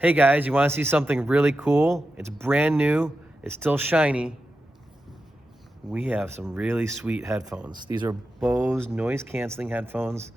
Hey guys, you want to see something really cool? It's brand new, it's still shiny. We have some really sweet headphones. These are Bose noise canceling headphones.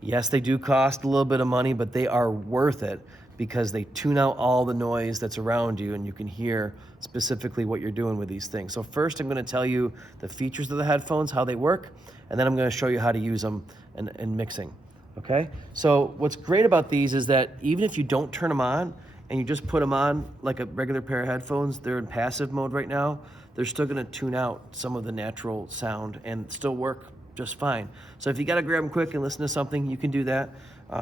Yes, they do cost a little bit of money, but they are worth it because they tune out all the noise that's around you and you can hear specifically what you're doing with these things. So first I'm going to tell you the features of the headphones, how they work, and then I'm going to show you how to use them in mixing. Okay? So what's great about these is that even if you don't turn them on and you just put them on like a regular pair of headphones, they're in passive mode right now, they're still going to tune out some of the natural sound and still work just fine. So if you got to grab them quick and listen to something, you can do that.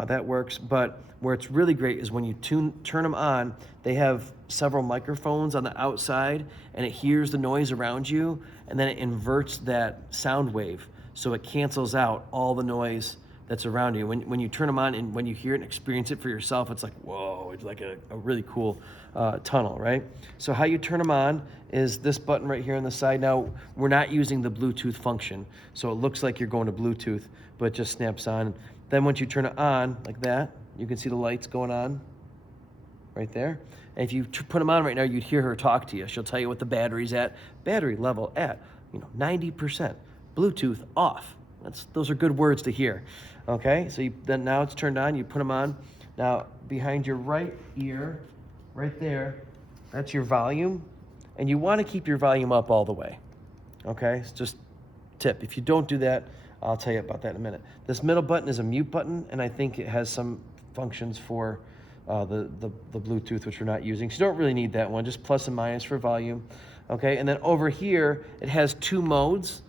That works. But where it's really great is when you turn them on, they have several microphones on the outside and it hears the noise around you and then it inverts that sound wave. So it cancels out all the noise that's around you. When you turn them on and when you hear it and experience it for yourself, it's like, whoa, it's like a really cool tunnel, right? So how you turn them on is this button right here on the side. Now, we're not using the Bluetooth function, so it looks like you're going to Bluetooth, but it just snaps on. Then once you turn it on like that, you can see the lights going on right there. And if you put them on right now, you'd hear her talk to you. She'll tell you what the battery's at. Battery level at 90%. Bluetooth off. Those are good words to hear. Okay, so then now it's turned on, you put them on. Now, behind your right ear, right there, that's your volume. And you want to keep your volume up all the way. Okay, it's just tip. If you don't do that, I'll tell you about that in a minute. This middle button is a mute button, and I think it has some functions for the Bluetooth, which we're not using. So you don't really need that one, just plus and minus for volume. Okay, and then over here, it has two modes.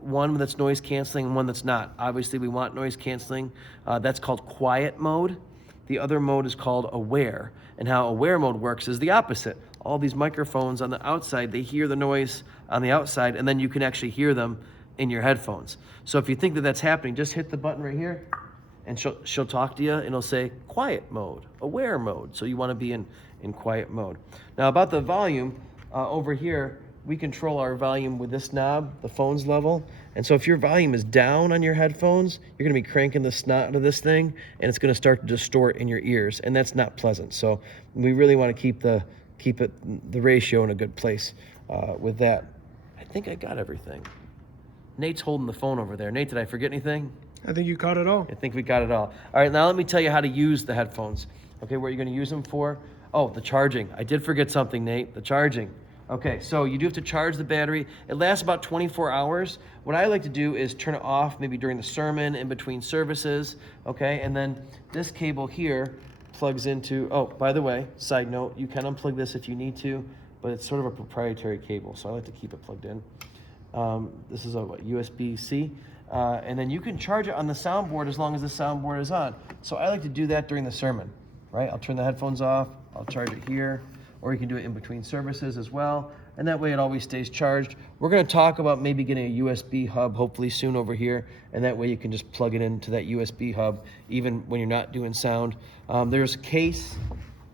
One that's noise canceling and one that's not. Obviously, we want noise canceling. That's called quiet mode. The other mode is called aware. And how aware mode works is the opposite. All these microphones on the outside, they hear the noise on the outside, and then you can actually hear them in your headphones. So if you think that that's happening, just hit the button right here, and she'll talk to you, and it'll say quiet mode, aware mode. So you want to be in quiet mode. Now about the volume, over here, we control our volume with this knob, the phone's level. And so if your volume is down on your headphones, you're gonna be cranking the snot of this thing and it's gonna start to distort in your ears, and that's not pleasant. So we really wanna keep the ratio in a good place with that. I think I got everything. Nate's holding the phone over there. Nate, did I forget anything? I think you caught it all. I think we got it all. All right, now let me tell you how to use the headphones. Okay, what you're gonna use them for? Oh, the charging. I did forget something, Nate, the charging. Okay, so you do have to charge the battery. It lasts about 24 hours. What I like to do is turn it off maybe during the sermon, in between services, okay? And then this cable here plugs into, oh, by the way, side note, you can unplug this if you need to, but it's sort of a proprietary cable, so I like to keep it plugged in. This is a USB-C, and then you can charge it on the soundboard as long as the soundboard is on. So I like to do that during the sermon, right? I'll turn the headphones off, I'll charge it here, or you can do it in between services as well. And that way it always stays charged. We're gonna talk about maybe getting a USB hub hopefully soon over here, and that way you can just plug it into that USB hub even when you're not doing sound. There's a case,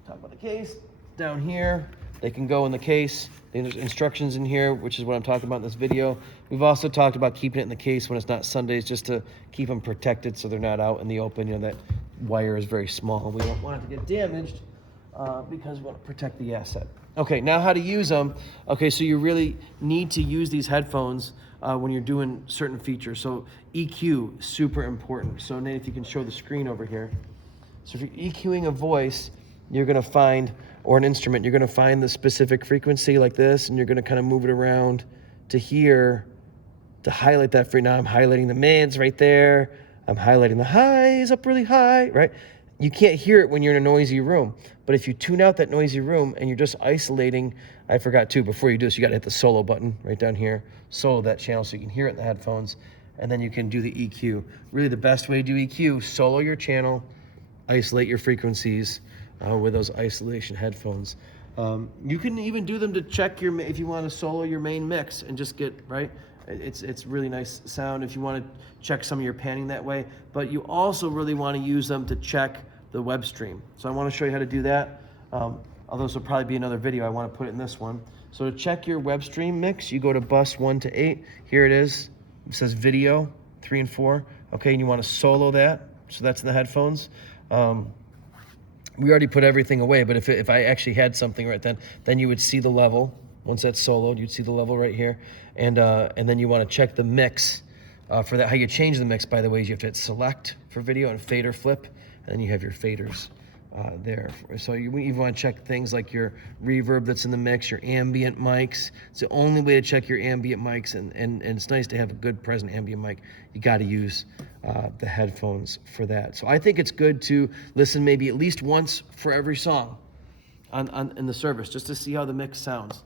talk about the case, down here. They can go in the case. There's instructions in here, which is what I'm talking about in this video. We've also talked about keeping it in the case when it's not Sundays, just to keep them protected so they're not out in the open. That wire is very small. We don't want it to get damaged. Because we want to protect the asset. Okay, now how to use them. Okay, so you really need to use these headphones when you're doing certain features. So EQ, super important. So Nate, if you can show the screen over here. So if you're EQing a voice, you're gonna find, or an instrument, you're gonna find the specific frequency like this, and you're gonna kind of move it around to here, to highlight that for now. I'm highlighting the mids right there. I'm highlighting the highs up really high, right? You can't hear it when you're in a noisy room, but if you tune out that noisy room and you're just isolating, I forgot too, before you do this, you gotta hit the solo button right down here, solo that channel so you can hear it in the headphones, and then you can do the EQ. Really the best way to do EQ, solo your channel, isolate your frequencies with those isolation headphones. You can even do them to check if you wanna solo your main mix and just get, right? It's really nice sound if you want to check some of your panning that way, but you also really want to use them to check the web stream. So I want to show you how to do that. Although this will probably be another video, I want to put it in this one. So to check your web stream mix, you go to bus 1 to 8. Here it is. It says video 3 and 4. Okay, and you want to solo that. So that's in the headphones. we already put everything away, but if I actually had something right then you would see the level. Once that's soloed, you'd see the level right here. And then you want to check the mix. For that, how you change the mix, by the way, is you have to hit select for video and fader flip, and then you have your faders there. So you even want to check things like your reverb that's in the mix, your ambient mics. It's the only way to check your ambient mics, and it's nice to have a good present ambient mic. You got to use the headphones for that. So I think it's good to listen maybe at least once for every song in the service, just to see how the mix sounds.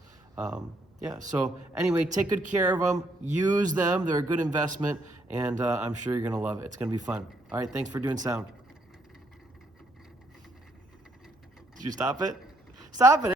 Yeah, so anyway, take good care of them, use them, they're a good investment, and I'm sure you're gonna love it. It's gonna be fun. All right, thanks for doing sound. Did you stop it? Stop it.